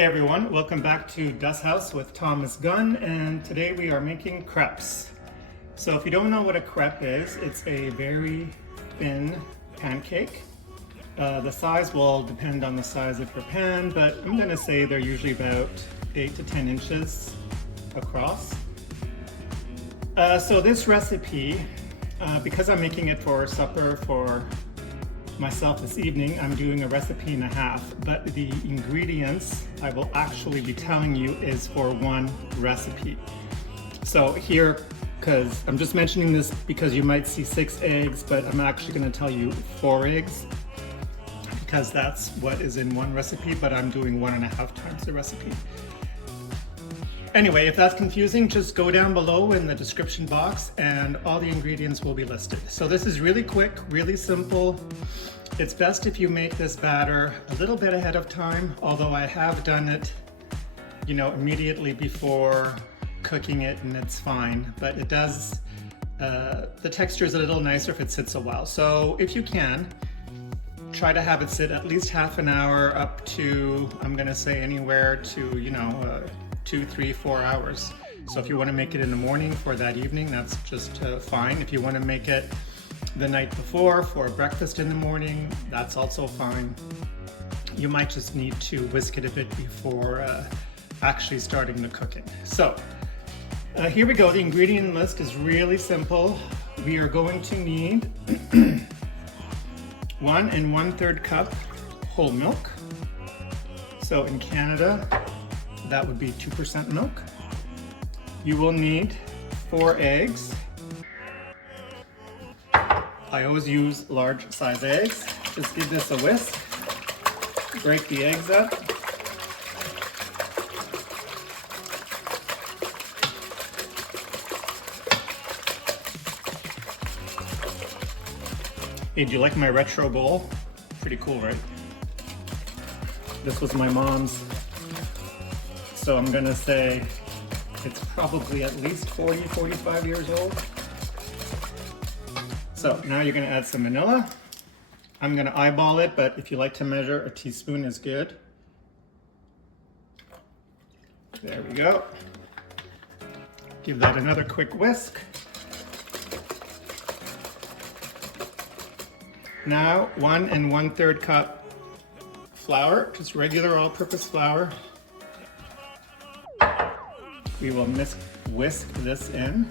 Hey everyone, welcome back to Dust House with Thomas Gunn, and today we are making crepes. So if you don't know what a crepe is, it's a very thin pancake. The size will depend on the size of your pan, but I'm gonna say they're usually about 8 to 10 inches across. So this recipe, because I'm making it for supper for myself this evening, I'm doing a recipe and a half, but the ingredients I will actually be telling you is for one recipe. So here, because I'm just mentioning this because you might see 6 eggs, but I'm actually going to tell you 4 eggs because that's what is in one recipe, but I'm doing 1.5 times the recipe. Anyway, if that's confusing, just go down below in the description box and all the ingredients will be listed. So this is really quick, really simple. It's best if you make this batter a little bit ahead of time, although I have done it, immediately before cooking it and it's fine, but it does, the texture is a little nicer if it sits a while. So if you can, try to have it sit at least half an hour up to, I'm gonna say anywhere to, 2, 3, 4 hours. So if you want to make it in the morning for that evening, that's just fine. If you want to make it the night before for breakfast in the morning, that's also fine. You might just need to whisk it a bit before actually starting the cooking. So here we go. The ingredient list is really simple. We are going to need 1 1/3 cup whole milk. So in Canada, that would be 2% milk. You will need 4 eggs. I always use large size eggs. Just give this a whisk. Break the eggs up. Hey, do you like my retro bowl? Pretty cool, right? This was my mom's. So I'm gonna say it's probably at least 40, 45 years old. So now you're gonna add some vanilla. I'm gonna eyeball it, but if you like to measure, a teaspoon is good. There we go. Give that another quick whisk. Now 1 1/3 cup flour, just regular all-purpose flour. We will whisk this in.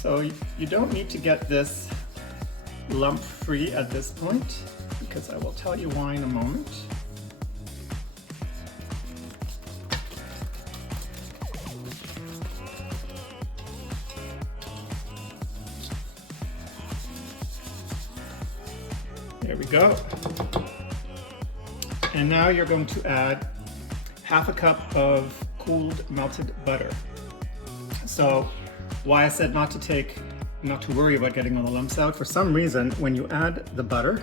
So you don't need to get this lump free at this point, because I will tell you why in a moment. There we go. And now you're going to add 1/2 cup of cooled melted butter. So why I said not to worry about getting all the lumps out, for some reason when you add the butter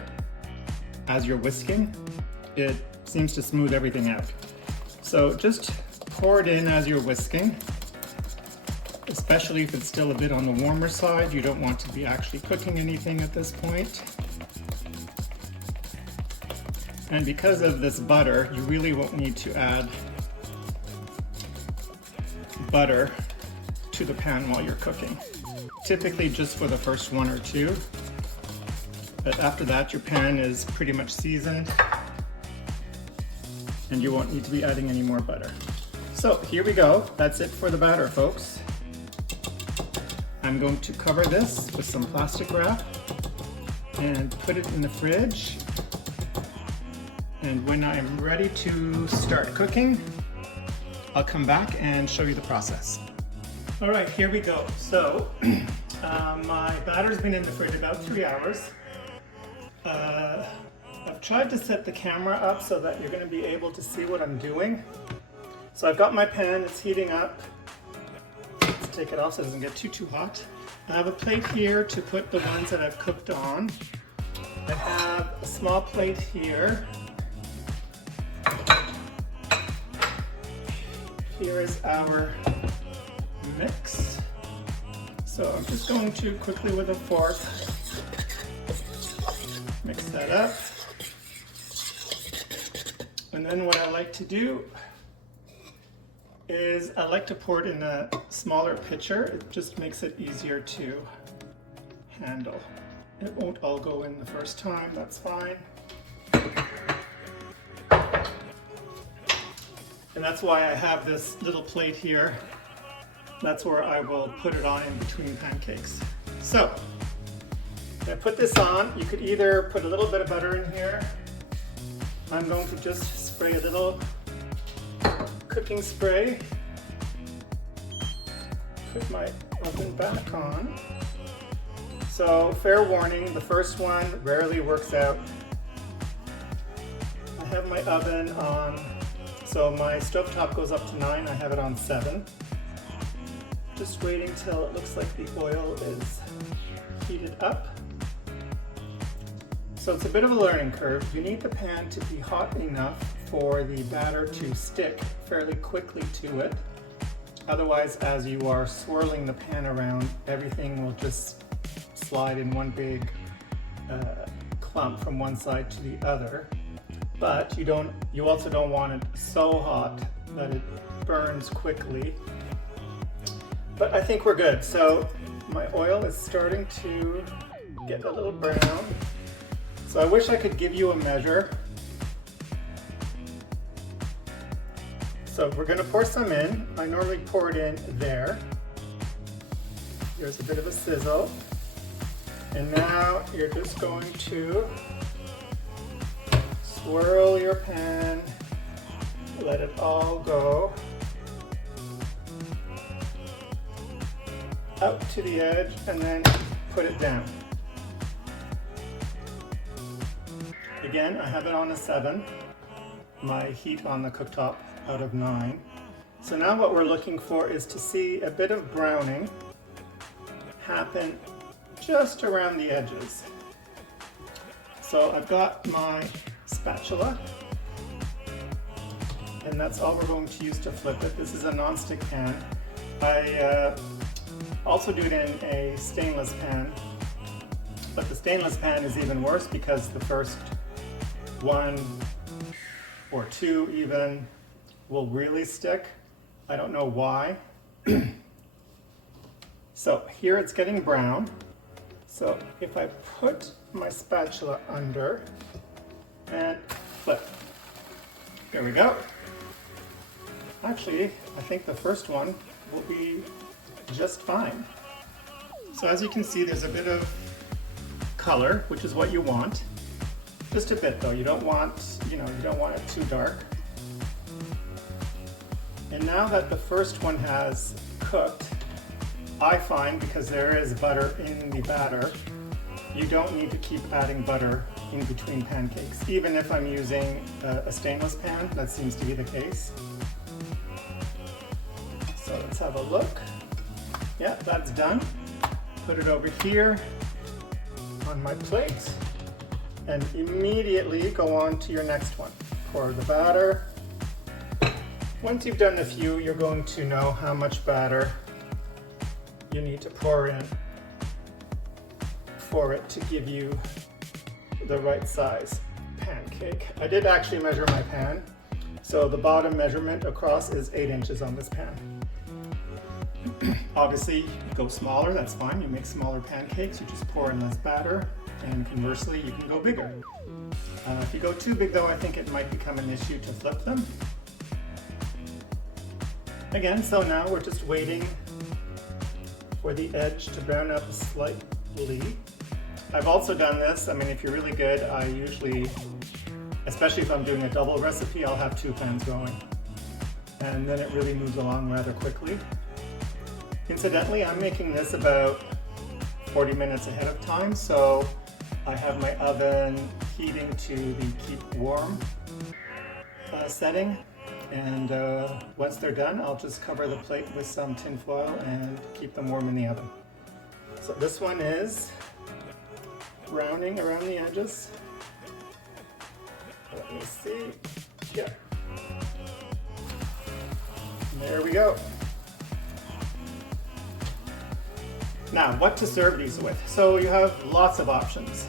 as you're whisking, it seems to smooth everything out. So just pour it in as you're whisking, especially if it's still a bit on the warmer side. You don't want to be actually cooking anything at this point. And because of this butter, you really won't need to add butter to the pan while you're cooking. Typically just for the first 1 or 2, but after that your pan is pretty much seasoned and you won't need to be adding any more butter. So here we go. That's it for the batter, folks. I'm going to cover this with some plastic wrap and put it in the fridge. And when I'm ready to start cooking, I'll come back and show you the process. All right, here we go. So my batter's been in the fridge about 3 hours. I've tried to set the camera up so that you're gonna be able to see what I'm doing. So I've got my pan, it's heating up. Let's take it off so it doesn't get too hot. I have a plate here to put the ones that I've cooked on. I have a small plate here. Here is our mix. So I'm just going to quickly with a fork mix that up. And And then what I like to do is I like to pour it in a smaller pitcher. It just makes it easier to handle. It won't all go in the first time, that's fine. And that's why I have this little plate here. That's where I will put it on in between pancakes. So, I put this on. You could either put a little bit of butter in here. I'm going to just spray a little cooking spray. Put my oven back on. So, fair warning, the first one rarely works out. I have my oven on, so my stovetop goes up to 9, I have it on 7. Just waiting till it looks like the oil is heated up. So it's a bit of a learning curve. You need the pan to be hot enough for the batter to stick fairly quickly to it. Otherwise, as you are swirling the pan around, everything will just slide in one big clump from one side to the other. But you also don't want it so hot that it burns quickly. But I think we're good. So my oil is starting to get a little brown. So I wish I could give you a measure. So we're going to pour some in. I normally pour it in there. There's a bit of a sizzle. And now you're just going to swirl your pan, let it all go out to the edge, and then put it down. Again, I have it on a 7, my heat on the cooktop out of 9. So now what we're looking for is to see a bit of browning happen just around the edges. So I've got my spatula, and that's all we're going to use to flip it. This is a non-stick pan. I also do it in a stainless pan, but the stainless pan is even worse because the first 1 or 2 even will really stick. I don't know why. So here it's getting brown. So if I put my spatula under and flip, there we go. Actually, I think the first one will be just fine. So as you can see, there's a bit of color, which is what you want. Just a bit though, you don't want it too dark. And now that the first one has cooked, I find, because there is butter in the batter, you don't need to keep adding butter in between pancakes. Even if I'm using a stainless pan, that seems to be the case. So let's have a look. Yeah, that's done. Put it over here on my plate and immediately go on to your next one. Pour the batter. Once you've done a few, you're going to know how much batter you need to pour in for it to give you the right size pancake. I did actually measure my pan, so the bottom measurement across is 8 inches on this pan. Obviously, you go smaller, that's fine. You make smaller pancakes, you just pour in less batter, and conversely, you can go bigger. If you go too big though, I think it might become an issue to flip them. Again, so now we're just waiting for the edge to brown up slightly. I've also done this, I mean, if you're really good, I usually, especially if I'm doing a double recipe, I'll have 2 pans going. And then it really moves along rather quickly. Incidentally, I'm making this about 40 minutes ahead of time, so I have my oven heating to the keep warm setting. And once they're done, I'll just cover the plate with some tin foil and keep them warm in the oven. So this one is browning around the edges. Let me see. Yeah. There we go. Now, what to serve these with? So you have lots of options.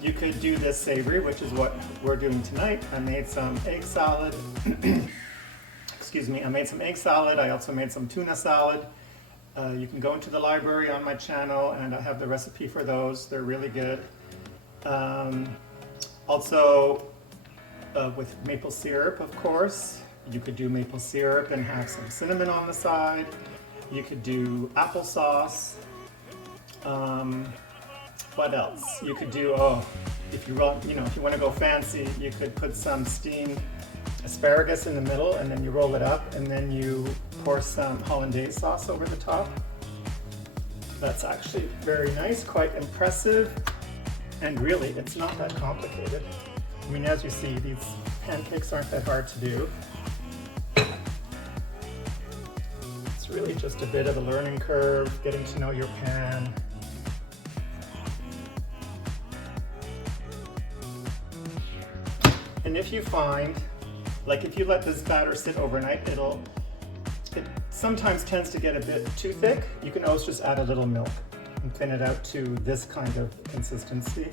You could do this savory, which is what we're doing tonight. I made some egg salad. Excuse me, I made some egg salad. I also made some tuna salad. You can go into the library on my channel and I have the recipe for those. They're really good. Also, with maple syrup, of course. You could do maple syrup and have some cinnamon on the side. You could do applesauce. What else? You could do, if you want to go fancy, you could put some steamed asparagus in the middle and then you roll it up and then you pour some hollandaise sauce over the top. That's actually very nice, quite impressive, and really it's not that complicated. I mean, as you see, these pancakes aren't that hard to do. It's really just a bit of a learning curve, getting to know your pan. And if you find, like if you let this batter sit overnight, it sometimes tends to get a bit too thick. You can always just add a little milk and thin it out to this kind of consistency,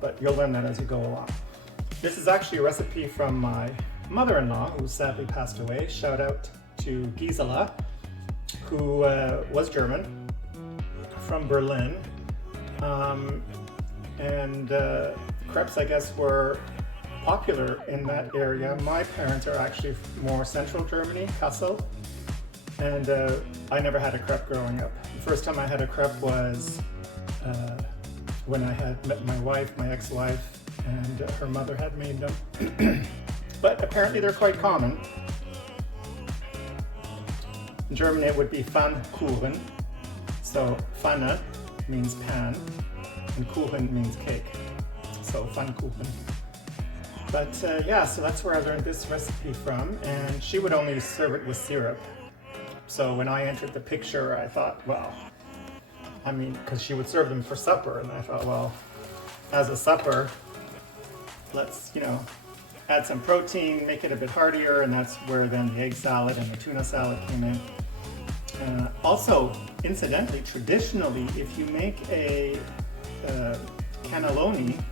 but you'll learn that as you go along. This is actually a recipe from my mother-in-law, who sadly passed away. Shout out to Gisela, who was German, from Berlin. Crepes, I guess, were popular in that area. My parents are actually more central Germany, Kassel, and I never had a crepe growing up. The first time I had a crepe was when I had met my wife, my ex-wife, and her mother had made them. But apparently they're quite common. In German it would be Pfannkuchen. So Pfanne means pan, and Kuchen means cake. So Pfannkuchen. But yeah, so that's where I learned this recipe from, and she would only serve it with syrup. So when I entered the picture, I thought, well, I mean, because she would serve them for supper, and I thought, well, as a supper, let's, add some protein, make it a bit heartier, and that's where then the egg salad and the tuna salad came in. Also, incidentally, traditionally, if you make a cannelloni,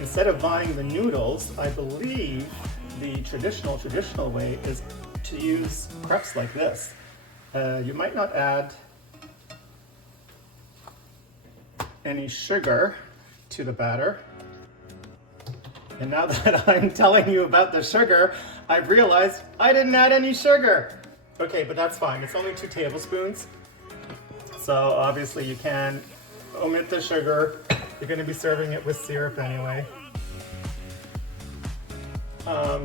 instead of buying the noodles, I believe the traditional way is to use crepes like this. You might not add any sugar to the batter. And now that I'm telling you about the sugar, I've realized I didn't add any sugar. Okay, but that's fine. It's only 2 tablespoons. So obviously you can omit the sugar. You're going to be serving it with syrup anyway.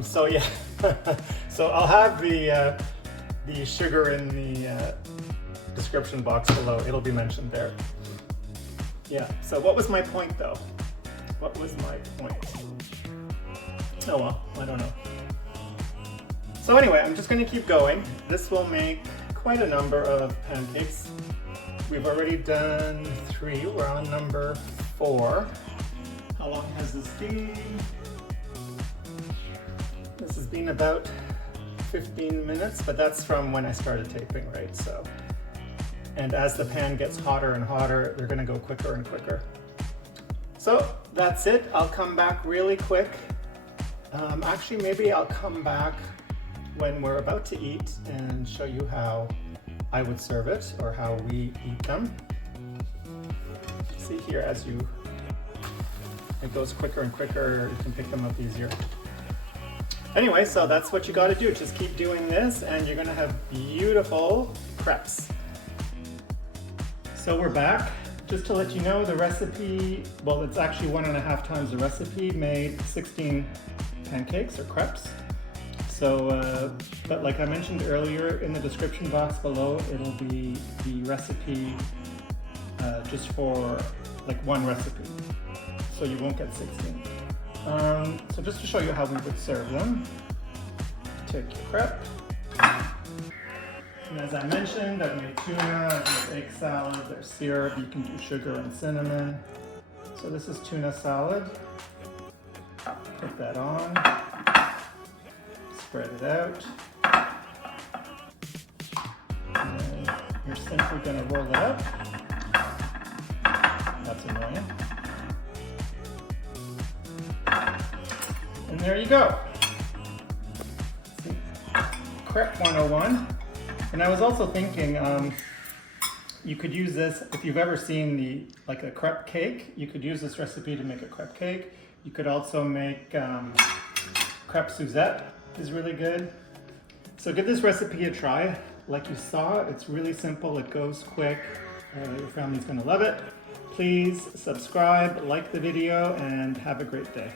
So yeah, so I'll have the sugar in the description box below. It'll be mentioned there. Yeah, so what was my point though? What was my point? Oh well, I don't know. So anyway, I'm just going to keep going. This will make quite a number of pancakes. We've already done 3. We're on number 4. How long has this been? This has been about 15 minutes, but that's from when I started taping, right? So, and as the pan gets hotter and hotter, they're going to go quicker and quicker. So that's it. I'll come back really quick. Actually, maybe I'll come back when we're about to eat and show you how I would serve it, or how we eat them. See here, as it goes quicker and quicker, you can pick them up easier. Anyway, so that's what you got to do. Just keep doing this and you're going to have beautiful crepes. So we're back. Just to let you know, the recipe, well, it's actually 1.5 times the recipe, made 16 pancakes or crepes. So, but like I mentioned earlier, in the description box below, it'll be the recipe just for like one recipe. So you won't get 16. So just to show you how we would serve them, take your crepe. And as I mentioned, I've made tuna, I've made egg salad, there's syrup, you can do sugar and cinnamon. So this is tuna salad. Put that on, spread it out. And then you're simply going to roll it up. That's annoying. there you go. Crepe 101. And I was also thinking, you could use this, if you've ever seen like a crepe cake, you could use this recipe to make a crepe cake. You could also make crepe Suzette is really good. So give this recipe a try. Like you saw, it's really simple, it goes quick. Your family's gonna love it. Please subscribe, like the video, and have a great day.